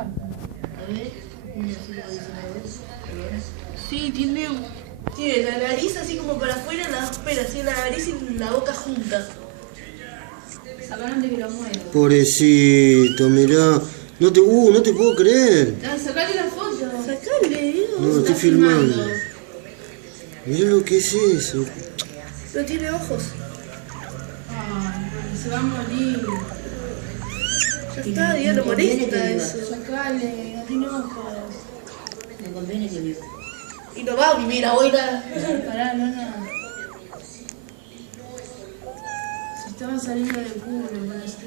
A ver, mira, así lo dice la voz. Sí, tiene la nariz así como para afuera, la espera, así la nariz y la boca junta. Sacaron de que lo mueva. Pobrecito, mirá. No te puedo creer. Ah, sacale la foto. Sacale, Dios. No, estoy filmando. Mirá lo que es eso. No tiene ojos. Ay, porque se va a morir. Ya está, Dios, lo molesta eso. Sacale, no tiene ojos. Me conviene que viva. Y no va a vivir ahora. Pará, no. Se estaba saliendo del culo con esto.